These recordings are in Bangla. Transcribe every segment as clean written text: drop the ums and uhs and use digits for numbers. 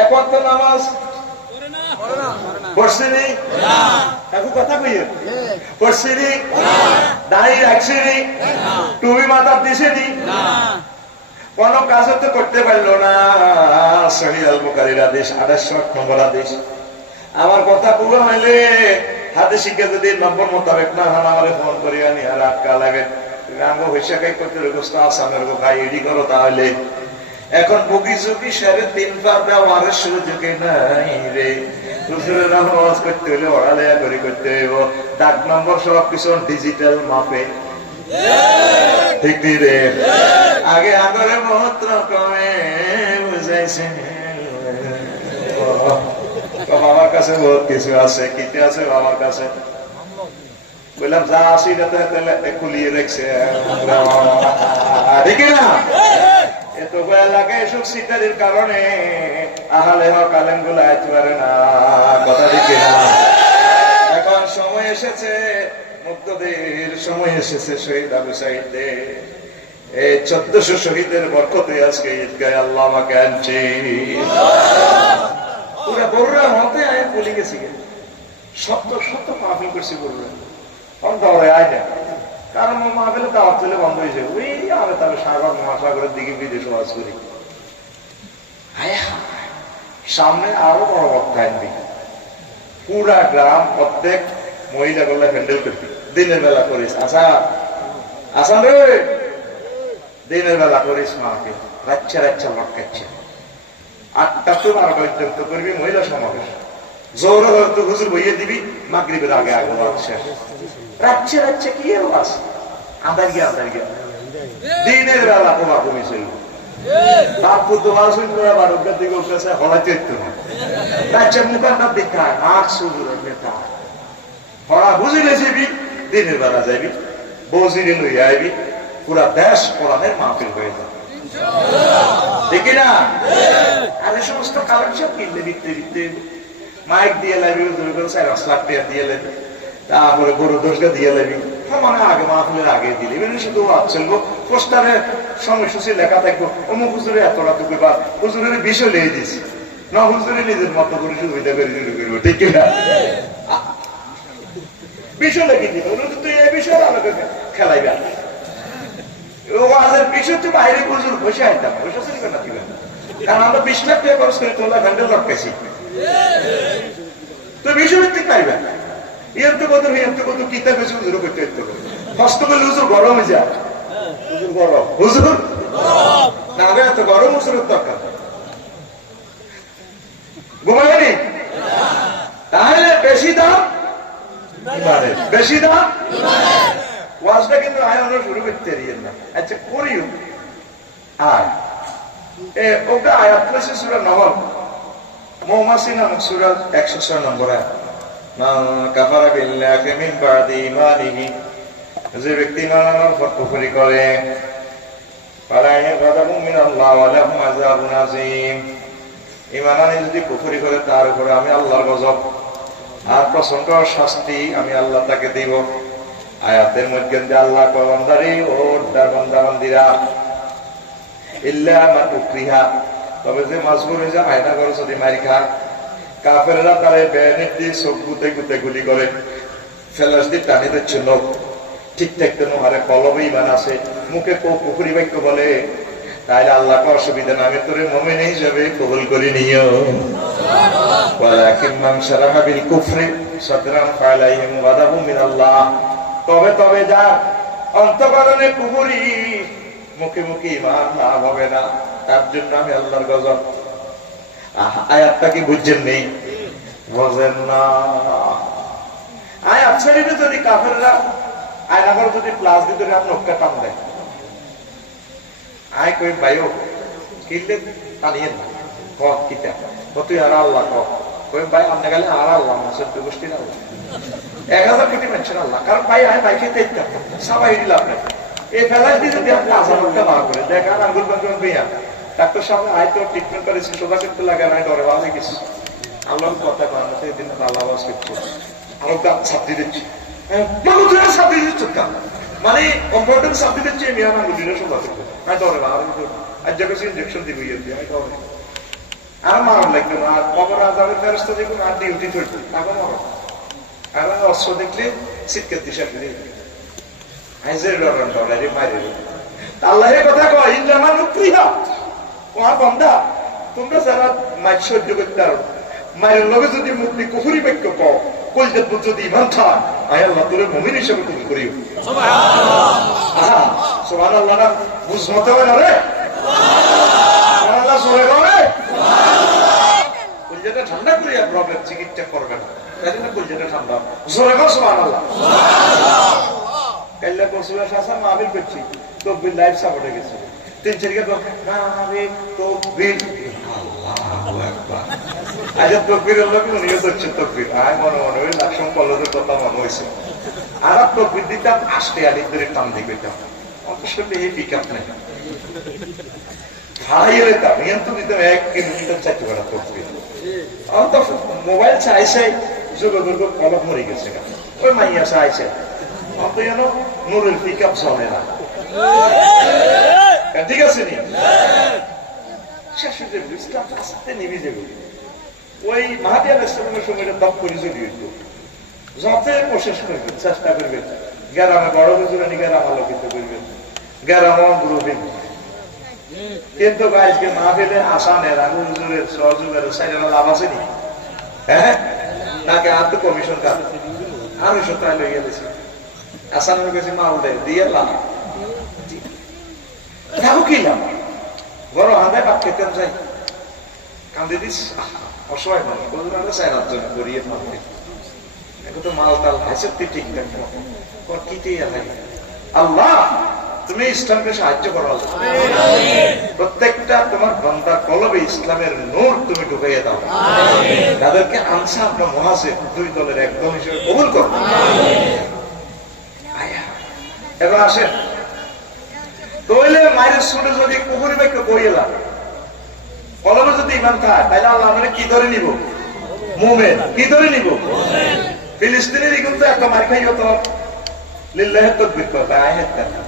এক ওয়াক্ত নামাজ পড়ছিনি? এখন কথা কইয়ে পড়ছিনি? দাঁড়িয়ে রাখছিনি? টুপি মাথার দিছিনি? কোন কাজ তো করতে পারলো না। সহিহ আল বুখারীর হাদিস 28 নম্বর হাদিস। আমার কথা পুরো হইলে হাতে শিখে যদি নম্বর মোতাবেক না হন আমারে ফোন করিয়া নি আর আটকা লাগে রাঙ্গ হইসা কাই করতে গোস্ত আসামের গো ভাই এডি করো। তাহলে এখন বুকি ঝুঁকি সাড়ে 3 পা দেওয়ার সুযোগে নাই রে। হুজুরের নামাজ করতে হলে ওড়ালেয়া করে করতে হইব। ডাক নম্বর সব কিছু ডিজিটাল মাপে, ঠিক নি রে? আগে আগরে বহুত রকমে বুঝাইছে। বাবার কাছে বহুত কিছু আছে। কিতে আছে বাবার কাছে? বললাম যা আসি খুলিয়ে রেখছে, ঠিক না? এত এলাকায় এসব সিটারির কারণে আহালে কালেম গুলো আইতে পারে না, কথা ঠিক না? এখন সময় এসেছে মুক্তদের, সময় এসেছে শহীদ আবু সাঈদে। এই 1400 শহীদের বরকতে আজকে ঈদগাহে আল্লাহ আমাকে আনছে। পুরা বড়রা মতে আয় বলে গেছি, সত্য সত্য মাহফিল করছি বড়রা অন্তরে আয় না। কারণ মাহফিলে দাওয়াত তুলে বন্ধ হয়েছে। ওই আমি তাহলে সাগর মহাসাগরের দিকে বিদেশ ওয়াজ করি। সামনে আরো বড় বক্তা আনবি, পুরা গ্রাম প্রত্যেক মহিলা গুলা হ্যান্ডেল করবি। দিনের বেলা করিস, আচ্ছা আসান রে, দিনের বেলা করিস মাকে, রাচ্ছা রাচ্ছা লটকাচ্ছে। 8টা তো 12টা পর্যন্ত করবি মহিলা সমাবেশ। জোরে হয়তো হুজুর বইয়ে দিবি, মাগরিবের আগে আগে শেষ। রাচ্ছা রাচ্ছা কি এর বাস, আন্দার গিয়া দিনের বেলা কমা কমি চলব। বাপু তো বাস হইতে 12টার দিকে উঠেছে, হলাইতে হইতো না। রাচ্ছা মুখানটা দেখায় আর সুজুরের নেতা হরা বুঝিলে যাবি, দিনের বেলা যাবি, বজিরে লইয়া আইবি, পুরা দেশ কোরআনের মাহফিল হয়ে যাবে, ঠিক না? আর এই সমস্ত কালেকশন কিনলে বিকতে বিকতে মাইক দিয়ে লাগবি, 4 লাখ টাকা দিয়ে লাগবি, তারপরে গরু দশটা দিয়ে লাগবি। মানে আগে মাহফিলের আগে দিলে শুধু চলবো, পোস্টারে সময়সূচি লেখা থাকবো, অমুক হুজুরে এতটা টুকু বা হুজুরের বিষয় লিয়ে দিছি না, হুজুরে নিজের মতো করে সুবিধা করে শুরু করবো, ঠিক না? বিষয় লেগে দিব, তুই এই বিষয়ে আলোকে খেলাইবে। ওয়াজের বিষয় তুই বাইরে হুজুর বসে আইতাম, বসে চলবে না দিবেন, কারণ আমরা 20 লাখ টাকা খরচ করে তোলা হ্যান্ডেল লটকাইছি। তুই বিষয় ঠিক পাইবে ইয়ার তো কত কিতাব বেশি হুজুর করতে হইতে হবে। কষ্ট করলে হুজুর গরম হয়ে যায়, হুজুর গরম, হুজুর না হবে এত গরম হুজুরের দরকার ঘুমায়নি। তাহলে বেশি দাম, বেশি দাম ওয়াজটা কিন্তু আয়ানো শুরু করতে পারিয়েন না। আচ্ছা করিও আর ওটা আয়াত করেছে সূরা নহল, মৌমাছি নামক সূরা 106 নম্বর আয়াত। কাফারা বিল্লাহি মিন বাদি ঈমানিহি, যে ব্যক্তি ইমানের উপর কুফরি করে, ফালাইহি গাদাবুন মিনাল্লাহ ওয়া লাহুম আযাবুন আযীম, ঈমান আনে যদি কুফরি করে তার উপরে আমি আল্লাহর গজব আর প্রচন্ড শাস্তি আমি আল্লাহ তাকে দিব। আয়াতের মধ্যে আল্লাহ কয় বান্দারে ও বান্দা বান্দিরা, ইল্লা মান উকরিহা, তবে যে মাজবুর হয়ে যায় আয়না করে যদি মারি খা, কাফেররা তারে বেনিট দিয়ে চোখ গুতে গুতে গুলি করে, ফেলাস দিয়ে টানি দিচ্ছে নখ, ঠিক থাকতে নোহারে কলবে ইমান আছে, মুখে কুফরি বাক্য বলে, তাইলে আল্লাহ কে অসুবিধা না, আমি তোরে মুমিন হিসেবে কবুল করে নিও। ওয়ালাকিন মান শারাহা বিল কুফরি সাদরান ফালাইহিম গাদাবুন মিনাল্লাহ, তবে যার অন্তঃকরণে কুফরি, মুখে মুখে ঈমান লাভ হবে না, তার জন্য আমি আল্লাহর গজব। আয়াতটা কি বুঝছেন? নেই বোঝেন না। আয়াত ছেড়ে যদি কাফেররা আয়না করে যদি প্লাস দিতে নৌকা টান দেয়, আয় কই ভাইও কিনলে টানিয়ে না, কিতা তুই আর আল্লাহ কই ভাই আপনি গেলে আর আল্লাহ না, 14 গোষ্ঠীর আল্লাহ, 1000 কোটি মানুষের আল্লাহ। কারণ ভাই আমি ভাই খেতে সবাই দিল আপনার এই ফেলাস দিয়ে যদি আপনি আজানটা বার করে দেখান আঙ্গুল বাঙ্গুল বিয়া, ডাক্তার সামনে আয় তো ট্রিটমেন্ট করেছি, সোজা করতে লাগে না, ডরে ভালো গেছি আল্লাহর কথা কয় না, সেদিন আল্লাহ আওয়াজ করছে, আমার দাঁত ছাপড়ি দিচ্ছি, ছাপড়ি দিচ্ছ মানে কমফোর্টেবল ছাপড়ি দিচ্ছে, মেয়ে আঙ্গুল দিলে সোজা করতে আমি ডরে ভালো আর যখন ইঞ্জেকশন দিব ইয়ে দিয়ে আমি ডরে। আর মারণ লাগবে না, আর কবর আজাবের ফেরস্তা দেখুন আর ডিউটি ধরবে এখন মারো। আর অস্ত্র দেখলে শীতকে দিশা ফিরে হাইজের ডরান ডরারে মারে। আল্লাহ কথা কয় ইন্দ্রামান উক্রিহা, তোমার বান্দা তোমরা যারা মাইক সহ্য করতে পারো, মায়ের লগে যদি মুক্তি কুফুরি বাক্য কও, কলজাত যদি ইমান থাক, আয় আল্লাহ তোরে মুমিন হিসেবে কবুল করিও। সুবহানাল্লাহ না বুঝমতে হয় না রে, সুবহানাল্লাহ জোরে বলে। কলজাটা ঠান্ডা করিয়া প্রবলেম চিকিৎসা করবে না, তাই না? কলজাটা ঠান্ডা জোরে বল সুবহানাল্লাহ। কাল্লা কসুলা শাসা মাহফিল করছি, তকবীর লাইভ সাপোর্টে গেছে 3-4 কে মাহফিল তকবীর আল্লাহু আকবার। আজ তকবীর হলো কি উনিও করছে তকবীর, আয় মনে মনে ওই লাকসম কলেজের কথা মনে হয়েছে। আর তকবীর দিতাম আসতে আলিক ধরে টান দিয়ে পেতাম, অথচ এই পিক আপ নেই ভাড়াই রেতাম তো দিতাম 1 কিলোমিটার 4 বেড়া তকবীর। অন্ত মোবাইল চাইছে যোগাযোগ কলক মরে গেছে, ওই মাইয়া চাইছে অত যেন নুরুল পিক আপ চলে না, ঠিক আছে নি? শেষ হয়ে যাবে, ইসলাম আস্তে নেমে যাবে। ওই মাহাদি আলাইহিস সালামের সময় দপ করে চলে যেত, যত কোশিশ করবেন চেষ্টা করবেন গ্রামে বড় হুজুরানি গ্রাম আলোকিত করবেন, গ্রাম গ্রুপিং। কিন্তু আজকে মাহফিলে আসানের আমি হুজুরের সহযোগের সাইডে লাভ আছে নি? হ্যাঁ নাকি আর তো কমিশন কাজ আমি সত্যায় লইয়া গেছি, আসানের কাছে মাল দেয় দিয়ে লাভ যাবো কি লাভ? বড় হাঁদায় পাক খেতে যাই কান্দে দিস, অসহায় মানুষ বলতে চাইনার জন্য করিয়ে মারতে এখন তো মাল তাল হাসে ঠিকঠাক কিতেই আল্লাহ তুমি ইসলামকে সাহায্য করো, প্রত্যেকটা তোমার বান্দার কলবে ইসলামের নূর তুমি ঢুকাইয়া দাও, তাদেরকে আনসা আপনার মহাসিব 2 দলের একদম হিসেবে কবুল করো। এবার আসেন তইলে মায়ের শুনে যদি কুকুরি বাক্য কইলা কলবে যদি ইমান থাকে তাহলে আল্লাহ মানে কি ধরে নিব? মুমিন। কি ধরে নিব? ফিলিস্তিনের কিন্তু একটা মার খাইও তো লিল্লাহি তাকবীর কথা আয়াত কথা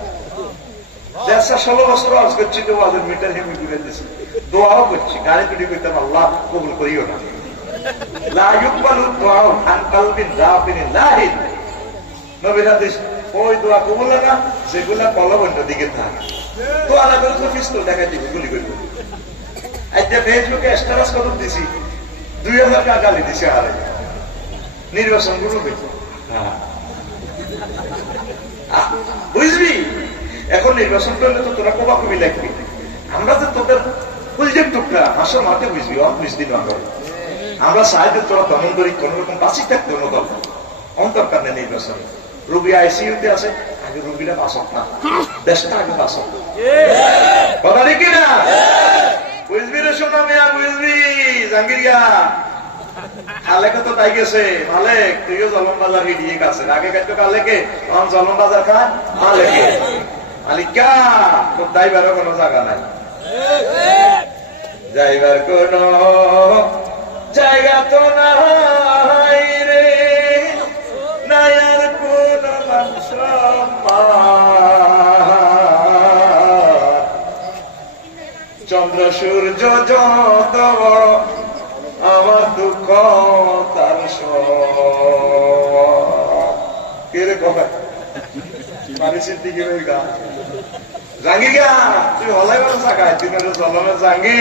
16 বছর ওয়াজ করছি, তো ওয়াজের মিটার হেমি করে দিছি, দোয়াও করছি, গাড়ি পিটি করতাম আল্লাহ কবুল করিও না। লা ইউকবালু দুআউ আন কলবিন রাফিন লাহিন, নবীর হাদিস ওই দোয়া কবুল না যেগুলা কলবের দিকে থাকে, তো আল্লাহ করে তো পিস্তল দেখাই দিবে গুলি করবে। আজকে ফেসবুকে স্ট্যাটাস কত দিছি 2000 টাকা গালি দিছে, আরে নির্বাচন করবে বুঝবি? এখন নির্বাচন করলে তো তোরা কবা কবি লাগবি, আমরা যে তোদের কুলজের টুকরা মাসের মাঠে বুঝবি, বুঝবি না আমরা সাহায্য তোরা দমন করি কোন রকম বাঁচি থাকতে মতো অন্তর্কার নেই নির্বাচন। রোগী আইসিইউতে আছে, আগে রোগীরা বাঁচক না, দেশটা আগে বাঁচক, কথা দেখি না? বুঝবি রে শোনা মেয়া, বুঝবি? জাঙ্গিরিয়া খালেকে তো তাই গেছে মালেক, তুইও জলম বাজার হিডিয়ে গেছে আগে কাটতো কালেকে, তখন জলম বাজার খান মালেকে মালিকা, তোর যাইবার কোনো জায়গা নাই, যাইবার কোন জায়গা তো নাই রে, নাই আর কোন চন্দ্র সূর্য যত আমার দুঃখ তার কে কবে বারিশের দিকে ওই গা জাঙ্গি গা তুই হলাই বলো থাকায় তুই জলমের জাঙ্গি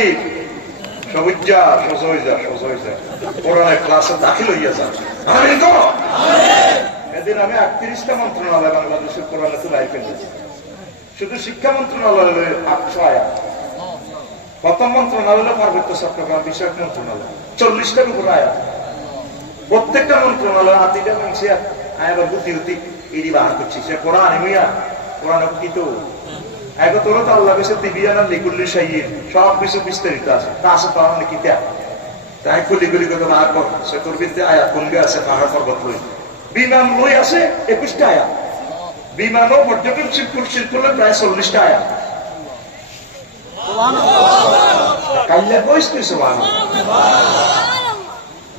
সবুজ যা সজ হয়ে যা, সজ হয়ে যা, কোরআনের ক্লাসে দাখিল হইয়া যা। এদিন আমি 38টা মন্ত্রণালয় বাংলাদেশের কোরআনে তো লাইফ এনেছি, শুধু শিক্ষা মন্ত্রণালয় 800 আয়াত, প্রথম মন্ত্রণালয় হলো পার্বত্য চট্টগ্রাম বিষয়ক মন্ত্রণালয় 40টার উপর আয়াত, প্রত্যেকটা মন্ত্রণালয় হাতিটা মানছে আয়াবার বুদ্ধি হুতি এটি বাহার করছি, সে কোরআন এমিয়া কোরআন কি তো এখন তোর তো আল্লাহ বেশি দিবিয়ানা লিকুল্লি সাইয়িদ সব কিছু বিস্তারিত আছে, তা আছে তো আমার কি তাই খুলি গুলি কথা না কর, সে তোর বিদ্যে আয়াত কোনবে আছে পাহাড় পর্বত লই, বিমান লই আছে 21টা আয়াত, বিমানও পর্যটন শিল্প প্রায় 40টা আয়াত।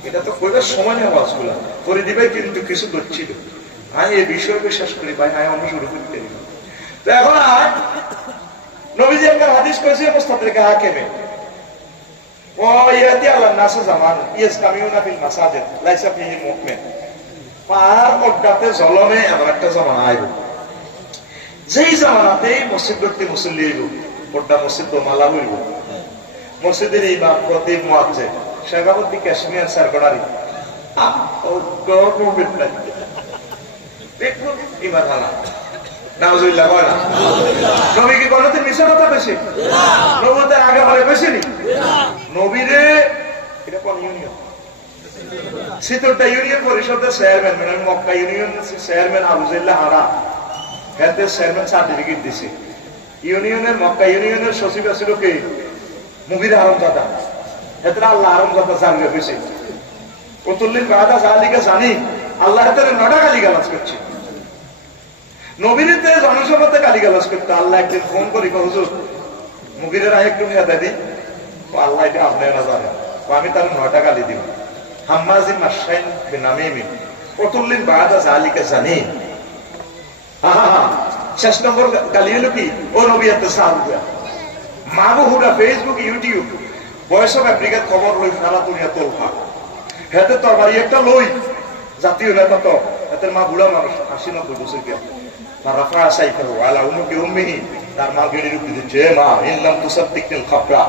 এটা তো কইবার সময় নেই, আওয়াজগুলা করে দিবে কিন্তু কিছু ধরছিল, আমি এই বিষয়ে বিশ্বাস করি ভাই, আমি অন্য শুরু করতে পারি। তো এখন নবীজি একটা হাদিস করেছে অবস্থাদেরকে হাকেমে ويأتي على الناس زمان يستمعون في المساجد ليس فيه مؤمن আর মক্কাতে জলমে এমন একটা জামানা আইব যেই জামানাতে মসজিদ করতে মুসল্লি হইব বড় মসজিদ তো মালা হইব মসজিদের ইমাম খতিব মুয়াজ্জিন শেখাবতী কাশ্মীর সরকারি ও গভর্নমেন্ট নাই দেখুন ইমান হানা নাউজুবিল্লাহ বলা নবী কি কোনদিন মিছা কথা বেশি না নবুয়তের আগে বলে বেশি নি নবীরে এটা কোন ইউনিয়ন সিতরটা ইউনিয়ন পরিষদের চেয়ারম্যান মানে মক্কা ইউনিয়ন চেয়ারম্যান আবুজাল্লাহ হারা হেতে চেয়ারম্যান সার্টিফিকেট দিছে ইউনিয়নের মক্কা ইউনিয়নের সচিব ছিল কে মুগির আরমজাদা হেতে আল্লাহ আরমজাদা জানবে বেশি কতলিন বাদা জালিকা জানি আল্লাহ হেতে নটা গালি গালাজ করছে নবীতে জনসভাতে গালিগালাজ করতে আল্লাহ একদিন ফোন করি হুজুর মুগিরের একটু মেয়াদা দিই আল্লাহ এটা আপনারা জানেন আমি তার 9টা গালি দিব হাম্মাজিন মাশাইন বিনামিমি কতলিন বাদা জালিকা জানি শেষ নম্বর গালি হলো কি ও নবী এত সাহায্য মাগো Hooda Facebook YouTube voice of আফ্রিকার খবর লই সারা দুনিয়া তোলফা হেতে তরবারি একটা লই জাতীয় নেতা তো এদের মা বুড়া মানুষ 80-90 বছর কে রাফা সাইফাহু আলা উমুকি উম্মিহি তার মা গেড়ি রূপ দিচ্ছে মা ইল্লাম তুসাদ্দিকনিল খাবরা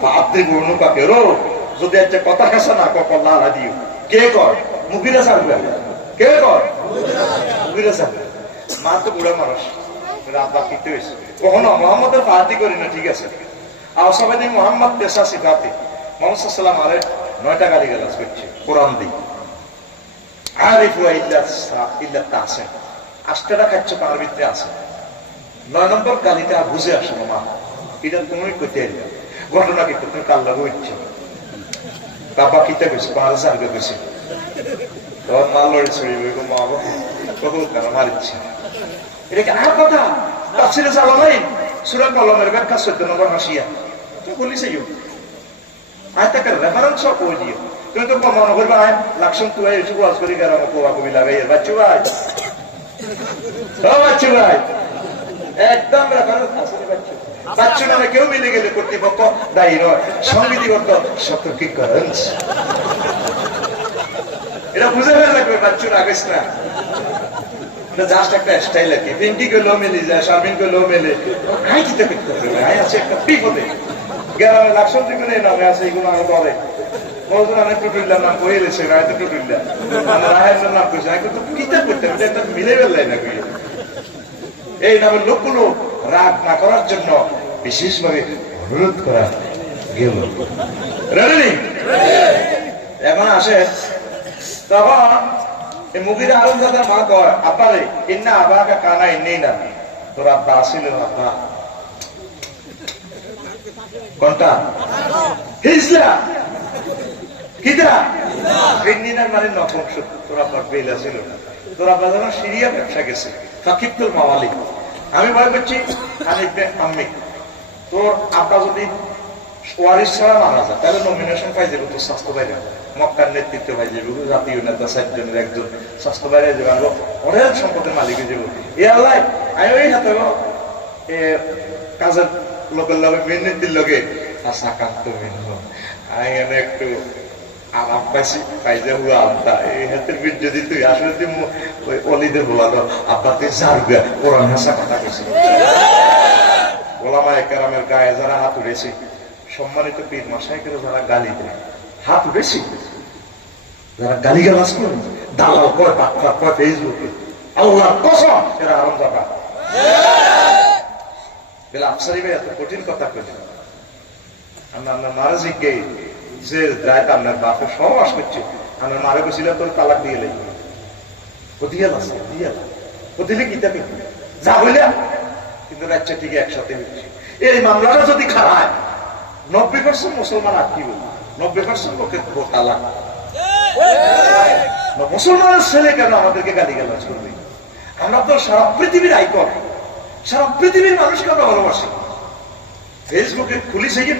ফাআদ্দিবু উনুকা কেরো যদি একটা কথা কাছে না কো আল্লাহ দিও কে কর মুগিরা সারবে কে কর মুগিরা সারবে মা তো বুড়া মানুষ রাত কিতে হইছে কখনো মুহাম্মদের পার্টি করি না ঠিক আছে আর সবাই দিন মুহাম্মদ পেশা সিফাতে মুহাম্মদ সাল্লাল্লাহু আলাইহি 9টা গালি গালাজ করছে কোরআন দি আরিফু ইল্লা তাসিন 8টা খাচ্ছে তার ভিতরে আছে 9 নম্বর গালিটা বুঝে আসে মা এটা তুমি কইতে এলে ঘটনা কি তুমি কাল্লা হইছে বাবা কিতে গেছে পার সারবে গেছে তোর মা লড়ে ছড়িবে গো মা বাবা কত কার মারিছে এটা কি আর কথা তাফসীরে জালালাইন সূরা কলমের ব্যাখ্যা 14 নম্বর হাসিয়া তো বলিছে ইউ আয়াতের রেফারেন্স কই দিও তুমি তো মনে করবে আয় লাক্ষণ তুই এসে ওয়াজ করি গারা মকো কবি লাগাই বাচ্চু ভাই ও বাচ্চু ভাই একদম রেফারেন্স আছে বাচ্চু বাচ্চু নামে কেউ মিলে গেলে কর্তৃপক্ষ দায়ী নয় সংবিধিবদ্ধ সতর্কীকরণ এটা বুঝে ফেলা লাগবে বাচ্চু রাগিস না এটা জাস্ট একটা স্টাইল আর কি পিঙ্কি কে লো মেলে যায় শারমিন কে লো মেলে আই কিতে করতে হবে আই আছে একটা বিপদে গ্রামে লাক্ষণ থেকে নামে আছে এগুলো আমি করে ওজন আমি টুটুল্লাহ নাম কই লেছে রায় তো টুটুল্লাহ আমরা রাহের নাম কইছে আমি তো কিতে করতে এটা মিলে বেলাই না কই এই নামে লোকগুলো রাগ না করার জন্য বিশেষভাবে অনুরোধ করা গেল রেডি এখন আসে তখন এই মুগিরা আরমজাদার মা কয় আপারে ইন্না আবাকা কানা ইন্নি না তোর আব্বা আসিল আব্বা কোনটা হিজলা কিদা ইন্নিনার মানে নপুংসক তোর আব্বার বেল আসিল তোর আব্বা যখন সিরিয়া ব্যবসা গেছে ফাকিবতুল মাওয়ালিক আমি মনে করছি হানিফে আম্মি তোর আব্বা যদি ওয়ারিস ছাড়া মারা যায় তাহলে নমিনেশন পাই যাবে তোর স্বাস্থ্য বাইরে মক্কার নেতৃত্ব পাই যাবে জাতীয় নেতা 4 জনের একজন স্বাস্থ্য বাইরে যাবে আরো অনেক সম্পদের মালিক হয়ে যাবো এ আল্লাহ আমি ওই হাতে কাজের লোকের লগে মিন্নিতির লগে সাকান্ত মিন্ন আমি এনে একটু আরাম পাইছি পাই যে হুয়া আব্বা এই হাতের বীর যদি তুই আসলে তুই ওই অলিদের বলালো আব্বা তুই জারবে কোরআন হাসা কথা কইছিল ওলামায়ে কেরামের গায়ে যারা হাত উঠেছে সম্মানিত পীর মাশায়েখের যারা গালি দেয় হাত উঠেছে যারা গালিগালাজ করে দালাল কয় বাটপার কয় ফেসবুকে আল্লাহর কসম এরা আরাম যাবা বেলা আফসারি ভাই এত কঠিন কথা কইলেন আমরা মারা জিজ্ঞে যে রায় আপনার বাপের সহবাস করছে আমার মারা গেছিল তোর তালাক দিয়ে লাগবে ও দিয়ে আছে ও দিলে কি তাকে যা বললে কিন্তু রাজ্যে ঠিক একসাথে হচ্ছে এই মামলাটা যদি খারাপ 90% মুসলমান আটকিব 90% লোকের তালাক মুসলমানের ছেলে কেন আমাদেরকে গালিগালাজ করবে আমরা তো সারা পৃথিবীর আইকন সারা পৃথিবীর মানুষকে আমরা ভালোবাসি ফেসবুকে খুলি সেই